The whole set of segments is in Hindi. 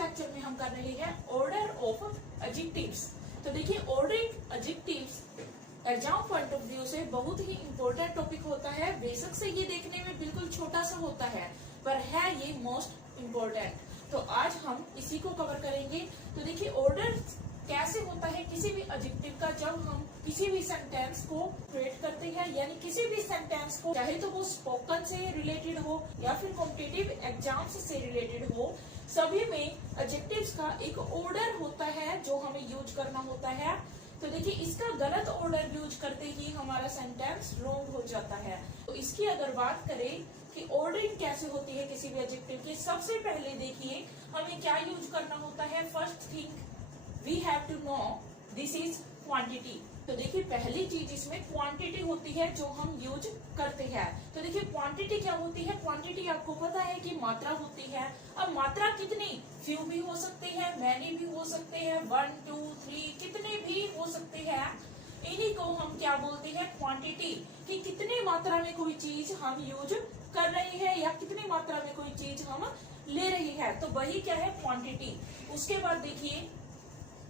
लेक्चर में हम कर रहे हैं ऑर्डर ऑफ एडजेक्टिव्स। तो देखिए ordering adjectives exam point of view से बहुत ही इंपॉर्टेंट टॉपिक होता है। बेशक से ये देखने में बिल्कुल छोटा सा होता है पर है ये मोस्ट इम्पोर्टेंट। तो आज हम इसी को कवर करेंगे। तो देखिए ऑर्डर कैसे होता है किसी भी एडजेक्टिव का, जब हम किसी भी सेंटेंस को क्रिएट करते हैं, यानी किसी भी सेंटेंस को, चाहे तो वो स्पोकन से रिलेटेड हो या फिर कॉम्पिटिटिव एग्जाम्स से रिलेटेड हो, सभी में एडजेक्टिव्स का एक ऑर्डर होता है जो हमें यूज करना होता है। तो देखिए इसका गलत ऑर्डर यूज करते ही हमारा सेंटेंस रॉन्ग हो जाता है। तो इसकी अगर बात करें कि ऑर्डरिंग कैसे होती है किसी भी एडजेक्टिव की, सबसे पहले देखिए हमें क्या यूज करना होता है। First thing we have to know this is quantity. तो देखिए पहली चीज इसमें क्वांटिटी होती है जो हम यूज करते हैं। तो देखिए क्वांटिटी क्या होती है। क्वांटिटी आपको पता है कि मात्रा होती है। अब मात्रा कितनी, फ्यू भी हो सकते हैं, मैनी भी हो सकते हैं, 1 2 3 कितने भी हो सकते हैं। इन्हीं को हम क्या बोलते हैं, क्वांटिटी। कि कितनी मात्रा में कोई चीज हम यूज कर रहे हैं या कितनी मात्रा में कोई चीज हम ले रहे हैं, तो वही क्या है, क्वांटिटी। उसके बाद देखिए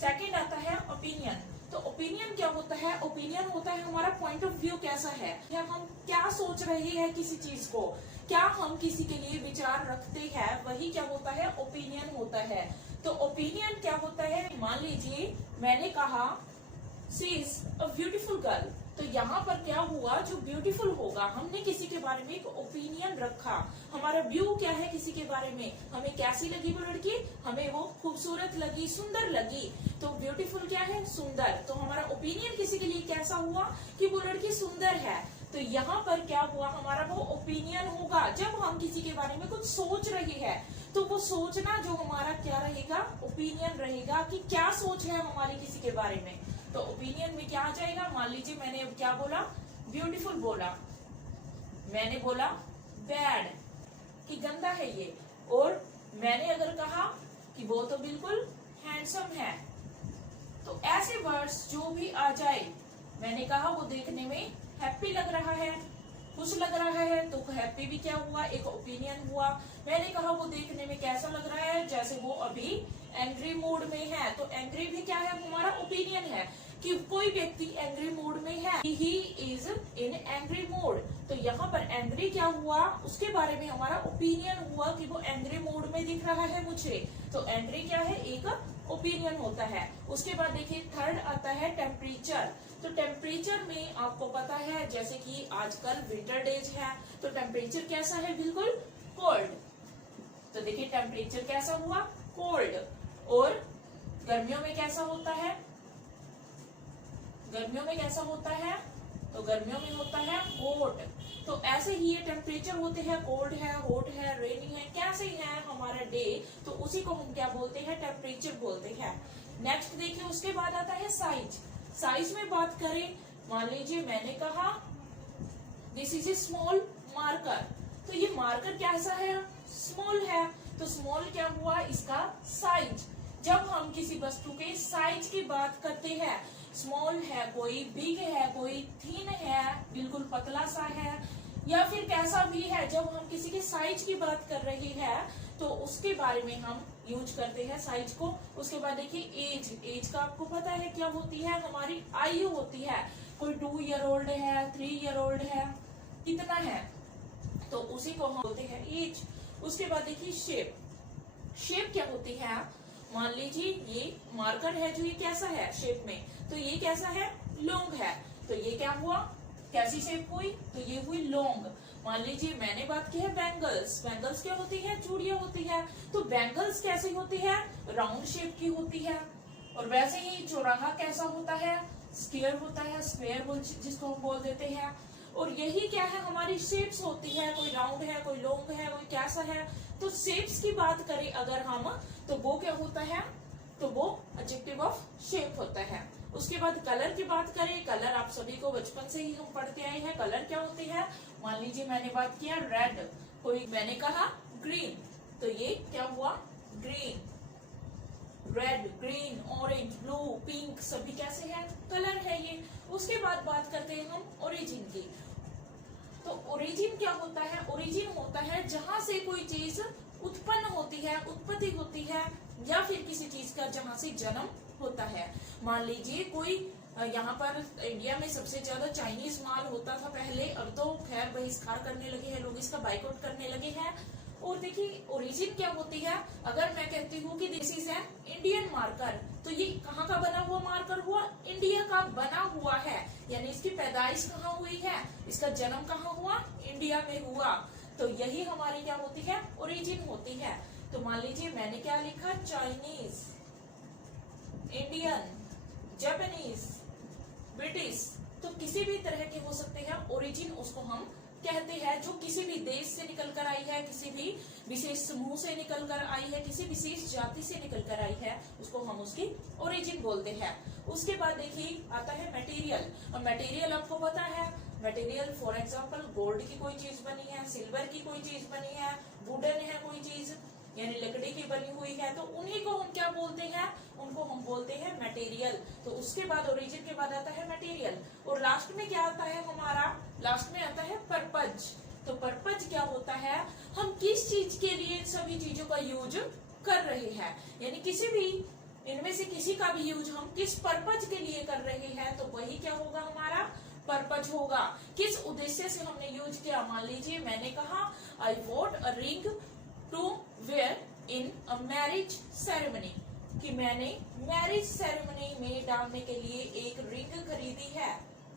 सेकंड आता है ओपिनियन। तो ओपिनियन क्या होता है। ओपिनियन होता है हमारा पॉइंट ऑफ व्यू कैसा है, या हम क्या सोच रहे हैं किसी चीज को, क्या हम किसी के लिए विचार रखते हैं, वही क्या होता है, ओपिनियन होता है। तो ओपिनियन क्या होता है, मान लीजिए मैंने कहा she is a beautiful girl. तो यहाँ पर क्या हुआ, जो ब्यूटीफुल होगा, हमने किसी के बारे में एक ओपिनियन रखा। हमारा व्यू क्या है किसी के बारे में, हमें कैसी लगी वो लड़की, हमें वो खूबसूरत लगी, सुंदर लगी। तो ब्यूटीफुल क्या है, सुंदर। तो हमारा ओपिनियन किसी के लिए कैसा हुआ कि वो लड़की सुंदर है। तो यहाँ पर क्या हुआ, हमारा वो ओपिनियन होगा। जब हम किसी के बारे में कुछ सोच रहे हैं तो वो सोचना जो हमारा क्या रहेगा, ओपिनियन रहेगा कि क्या सोच है हमारी किसी के बारे में। तो ओपिनियन में क्या आ जाएगा, मान लीजिए मैंने अब क्या बोला, ब्यूटीफुल बोला, मैंने बोला बैड कि गंदा है ये, और मैंने अगर कहा कि वो तो बिल्कुल हैंडसम है। तो ऐसे वर्ड्स जो भी आ जाए, मैंने कहा वो देखने में हैप्पी लग रहा है, खुश लग रहा है, तो हैप्पी भी क्या हुआ, एक ओपिनियन हुआ। मैंने कहा वो देखने में कैसा लग रहा है, जैसे वो अभी एंग्री मूड में है, तो एंग्री भी क्या है, हमारा ओपिनियन है कि कोई व्यक्ति एंग्री मूड में है, he is in angry mood. तो यहाँ पर एंग्री क्या हुआ, उसके बारे में हमारा ओपिनियन हुआ कि वो एंग्री मूड में दिख रहा है मुझे। तो एंग्री क्या है, एक ओपिनियन होता है। उसके बाद देखिए थर्ड आता है टेम्परेचर। तो टेम्परेचर में आपको पता है जैसे कि आजकल विंटर डेज है, तो टेम्परेचर कैसा है, बिल्कुल कोल्ड। तो देखिए टेम्परेचर कैसा हुआ, कोल्ड। और गर्मियों में कैसा होता है, गर्मियों में कैसा होता है, तो गर्मियों में होता है हॉट। तो ऐसे ही ये टेम्परेचर होते हैं, कोल्ड है, हॉट है, रेनी है, कैसे है हमारा डे, तो उसी को हम क्या बोलते हैं, टेम्परेचर बोलते हैं। नेक्स्ट देखिए उसके बाद आता है साइज। साइज में बात करें, मान लीजिए मैंने कहा this is a small marker. तो ये मार्कर कैसा है, स्मॉल है। तो स्मॉल क्या हुआ, इसका साइज। जब हम किसी वस्तु के साइज की बात करते हैं, स्मॉल है, कोई बिग है, कोई थिन है, बिल्कुल पतला सा है, या फिर कैसा भी है, जब हम किसी के साइज की बात कर रहे हैं तो उसके बारे में हम यूज करते हैं साइज को। उसके बाद देखिए एज। एज का आपको पता है क्या होती है, हमारी आयु होती है। कोई 2 ईयर ओल्ड है, 3 ईयर ओल्ड है, कितना है, तो उसी को हम बोलते हैं एज। उसके बाद देखिए शेप। शेप क्या होती है, मान लीजिए ये मार्कर है जो ये कैसा है शेप में, तो ये कैसा है, लॉन्ग है। तो ये क्या हुआ, कैसी शेप हुई, तो ये हुई लॉन्ग। मान लीजिए मैंने बात की है बैंगल्स। बैंगल्स क्या होती है, चूड़ियां होती है। तो बैंगल्स कैसी होती है, राउंड शेप की होती है। और वैसे ही चौराहा कैसा होता है, स्क्वायर होता है, स्क्वायर जिसको हम बोल देते हैं। और यही क्या है, हमारी शेप्स होती है, कोई राउंड है, कोई लॉन्ग है, कोई कैसा है। तो शेप्स की बात करें अगर हम, तो वो क्या होता है, तो वो एडजेक्टिव ऑफ शेप होता है। उसके बाद कलर की बात करें, कलर आप सभी को बचपन से ही हम पढ़ते आए हैं। कलर क्या होती है, मान लीजिए मैंने बात किया रेड, कोई मैंने कहा ग्रीन, तो ये क्या हुआ, green. Red, green, orange, blue, pink सभी कैसे हैं, कलर है ये। उसके बाद बात करते हैं हम ओरिजिन की। तो ओरिजिन क्या होता है, ओरिजिन होता है जहां से कोई चीज उत्पन्न होती है, उत्पत्ति होती है, या फिर किसी चीज का जहाँ से जन्म होता है। मान लीजिए कोई यहाँ पर इंडिया में सबसे ज्यादा चाइनीज माल होता था पहले, अब तो खैर बहिष्कार करने लगे हैं लोग, इसका बाइकआउट करने लगे हैं। और देखिए ओरिजिन क्या होती है, अगर मैं कहती हूँ कि this is an Indian marker, तो ये कहाँ का बना हुआ मार्कर हुआ, इंडिया का बना हुआ है, यानी इसकी पैदाइश कहाँ हुई है, इसका जन्म कहाँ हुआ, इंडिया में हुआ। तो यही हमारी क्या होती है, ओरिजिन होती है। तो मान लीजिए मैंने क्या लिखा, चाइनीज, इंडियन, जापानीज, ब्रिटिश, तो किसी भी तरह के हो सकते हैं। ओरिजिन उसको हम कहते हैं जो किसी भी देश से निकल कर आई है, किसी भी विशेष समूह से निकल कर आई है, किसी विशेष जाति से निकल कर आई है, उसको हम उसकी ओरिजिन बोलते हैं। उसके बाद देखिए आता है मटेरियल। और मटेरियल आपको पता है, मटेरियल फॉर एग्जांपल गोल्ड की कोई चीज बनी है, सिल्वर की कोई चीज बनी है, वुडन है कोई चीज यानी लकड़ी की बनी हुई है, तो उन्हीं को हम क्या बोलते हैं, उनको हम बोलते हैं मटेरियल। तो उसके बाद ओरिजिन के बाद आता है मटेरियल। और लास्ट में क्या आता है हमारा, लास्ट में आता है पर्पज। तो पर्पज क्या होता है, हम किस चीज के लिए इन सभी चीजों का यूज कर रहे हैं, यानी किसी भी इनमें से किसी का भी यूज हम किस पर्पज के लिए कर रहे हैं, तो वही क्या होगा, हमारा पर्पज होगा। किस उद्देश्य से हमने यूज किया, मान लीजिए मैंने कहा I want a ring to wear in a marriage ceremony, कि मैंने मैरिज सेरेमनी में डालने के लिए एक रिंग खरीदी है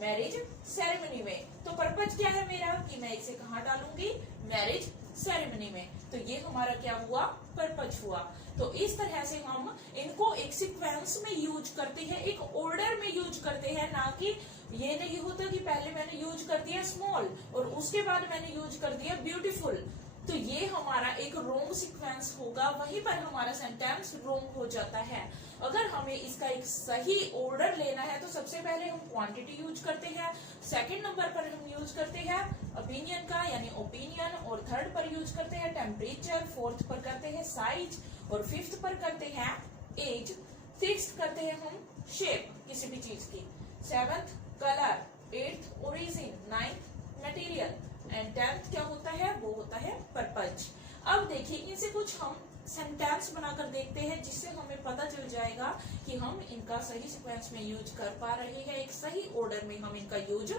मैरिज सेरेमनी में। तो पर्पज क्या है मेरा, कि मैं इसे कहाँ डालूंगी, मैरिज सेरेमनी में। तो ये हमारा क्या हुआ, पर्पज हुआ। तो इस तरह से हम इनको एक सीक्वेंस में यूज करते हैं, एक ऑर्डर में यूज करते हैं, ना कि ये नहीं होता कि पहले मैंने यूज कर दिया स्मॉल और उसके बाद मैंने यूज कर दिया ब्यूटीफुल। तो ये हमारा एक रॉन्ग सीक्वेंस होगा, वहीं पर हमारा सेंटेंस रॉन्ग हो जाता है। अगर हमें इसका एक सही ऑर्डर लेना है तो सबसे पहले हम क्वांटिटी यूज करते हैं, सेकंड नंबर पर हम यूज करते हैं ओपिनियन का यानी ओपिनियन, और थर्ड पर यूज करते हैं टेम्परेचर, फोर्थ पर करते हैं साइज, और फिफ्थ पर करते हैं एज, सिक्स्थ करते हैं हम शेप किसी भी चीज की, seventh colour, eighth origin, ninth material, and tenth क्या होता है, वो होता है पर्पज। अब देखिए इनसे कुछ हम सेंटेंस बनाकर देखते हैं, जिससे हमें पता चल जाएगा कि हम इनका सही सीक्वेंस में यूज कर पा रहे हैं, एक सही ऑर्डर में हम इनका यूज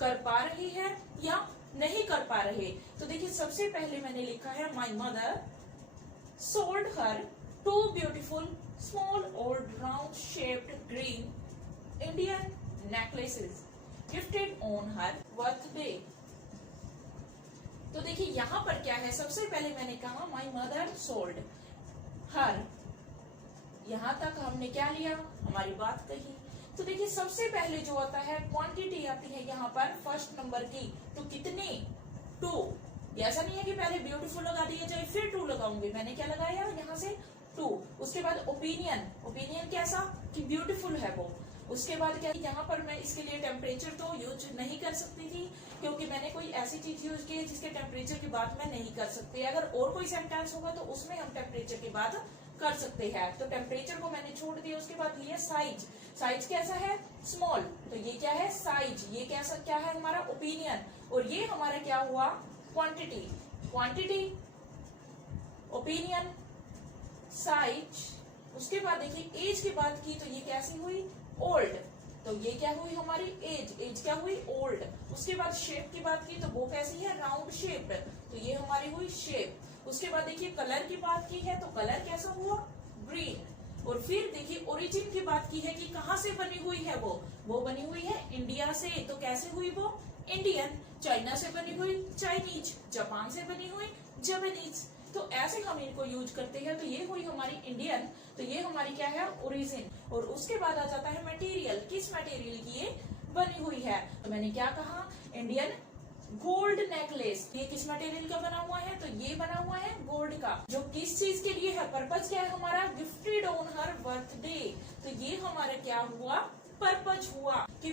कर पा रहे हैं या नहीं कर पा रहे। तो देखिए सबसे पहले मैंने लिखा है माई mother sold her 2 beautiful small old round shaped green Indian necklaces gifted on her birthday. तो देखिए यहाँ पर क्या है, सबसे पहले मैंने कहा माई मदर सोल्ड हर, यहाँ तक हमने क्या लिया, हमारी बात कही। तो देखिए सबसे पहले जो आता है क्वांटिटी आती है यहाँ पर फर्स्ट नंबर की, तो कितनी, 2। ऐसा नहीं है कि पहले ब्यूटीफुल लगा दिया जाए फिर 2 लगाऊंगी, मैंने क्या लगाया यहाँ से 2। उसके बाद ओपिनियन, ओपिनियन कैसा, कि ब्यूटीफुल है वो। उसके बाद क्या, यहाँ पर मैं इसके लिए टेम्परेचर तो यूज नहीं कर सकती थी, क्योंकि मैंने कोई ऐसी चीज यूज की है जिसके टेम्परेचर की बात मैं नहीं कर सकती। अगर और कोई सेंटेंस होगा तो उसमें हम टेम्परेचर की बात कर सकते हैं, तो टेम्परेचर को मैंने छोड़ दिया। उसके बाद लिया साइज, साइज कैसा है, स्मॉल, तो ये क्या है साइज, ये कैसा क्या है हमारा ओपिनियन, और ये हमारा क्या हुआ क्वांटिटी, क्वांटिटी ओपिनियन साइज। उसके बाद देखिए एज की बात की तो ये कैसी हुई, ओल्ड, तो ये क्या हुई हमारी एज, एज क्या हुई ओल्ड। उसके बाद शेप की बात की तो वो कैसी है, राउंड शेप्ड, तो ये हमारी हुई शेप। उसके बाद देखिए कलर की बात की है तो कलर कैसा हुआ, ग्रीन। और फिर देखिए ओरिजिन की बात की है कि कहाँ से बनी हुई है वो बनी हुई है इंडिया से, तो कैसे हुई वो, इंडियन। चाइना से बनी हुई चाइनीज, जापान से बनी हुई जापानीज। तो ऐसे हम इनको यूज करते हैं। तो ये हुई हमारी इंडियन, तो ये हमारी क्या है ओरिजिन। और उसके बाद आ जाता है मटेरियल, किस मटेरियल की ये बनी हुई है, तो मैंने क्या कहा इंडियन गोल्ड नेकलेस, ये किस मटेरियल का बना हुआ है, तो ये बना हुआ है गोल्ड का। जो किस चीज के लिए है, पर्पज क्या है हमारा, गिफ्टेड ऑन हर बर्थडे, तो ये हमारा क्या हुआ पर्पज हुआ, कि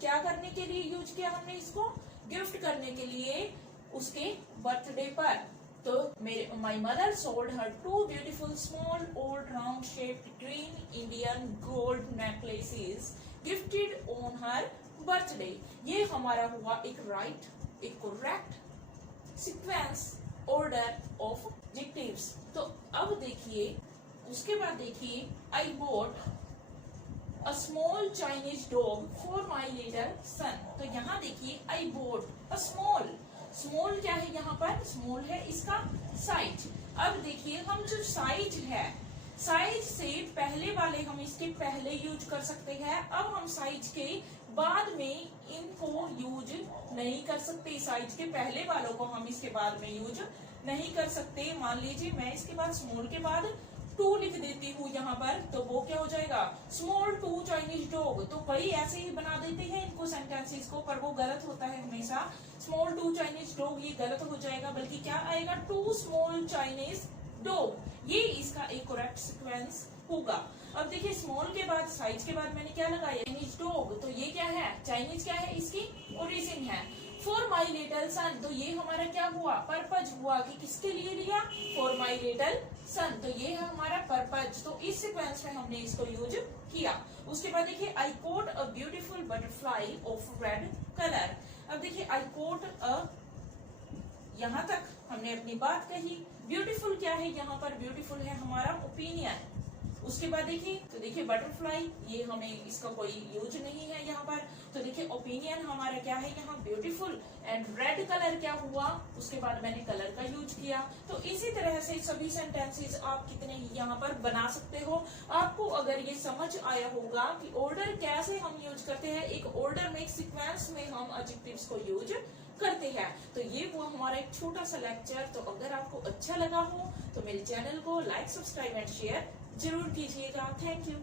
क्या करने के लिए यूज किया हमने इसको, गिफ्ट करने के लिए उसके बर्थडे पर। तो मेरे my mother sold her 2 beautiful small old round shaped green Indian gold necklaces gifted on her birthday. ये हमारा हुआ एक राइट, एक correct sequence order of adjectives. तो अब देखिए उसके बाद देखिए I bought a small Chinese dog for my little son. तो यहाँ देखिए I bought a small, small क्या है यहाँ पर, स्मॉल है इसका साइज। अब देखिए हम जो साइज है, साइज से पहले वाले हम इसके पहले यूज कर सकते हैं। अब हम साइज के बाद में इनको यूज नहीं कर सकते, साइज के पहले वालों को हम इसके बाद में यूज नहीं कर सकते। मान लीजिए मैं इसके बाद स्मॉल के बाद 2 लिख देती हूँ यहाँ पर, तो वो क्या हो जाएगा, स्मॉल 2 चाइनीज डॉग। तो कई ऐसे ही बना देते हैं इनको सेंटेंसेस को, पर वो गलत होता है हमेशा। स्मॉल 2 चाइनीज डॉग ये गलत हो जाएगा, बल्कि क्या आएगा, 2 स्मॉल चाइनीज डॉग, ये इसका एक करेक्ट सीक्वेंस होगा। अब देखिए स्मॉल के बाद, साइज के बाद मैंने क्या लगाया, चाइनीज डॉग। तो ये क्या है, चाइनीज क्या है, इसकी ओरिजिन है। फॉर माई लिटिल सन, तो ये हमारा क्या हुआ, पर्पज हुआ कि किसके लिए लिया, फॉर माई लिटिल सन। तो ये है हमारा पर्पज। तो इस सीक्वेंस में हमने इसको यूज किया। उसके बाद देखिए I quote a beautiful butterfly of red colour. अब देखिए आई कोट अ, यहाँ तक हमने अपनी बात कही। ब्यूटीफुल क्या है यहाँ पर, ब्यूटीफुल है हमारा ओपिनियन। उसके बाद देखिए, तो देखिए बटरफ्लाई, ये हमें इसका कोई यूज नहीं है यहाँ पर। तो देखिए ओपिनियन हमारा क्या है यहाँ, ब्यूटीफुल। एंड रेड कलर क्या हुआ, उसके बाद मैंने कलर का यूज किया। तो इसी तरह से सभी सेंटेंसेस आप कितने ही यहाँ पर बना सकते हो। आपको अगर ये समझ आया होगा कि ऑर्डर कैसे हम यूज करते हैं, एक ऑर्डर में, एक सिक्वेंस में हम एडजेक्टिव्स को यूज करते हैं। तो ये वो हमारा एक छोटा सा लेक्चर। तो अगर आपको अच्छा लगा हो तो मेरे चैनल को लाइक, सब्सक्राइब एंड शेयर जरूर कीजिएगा। Thank you.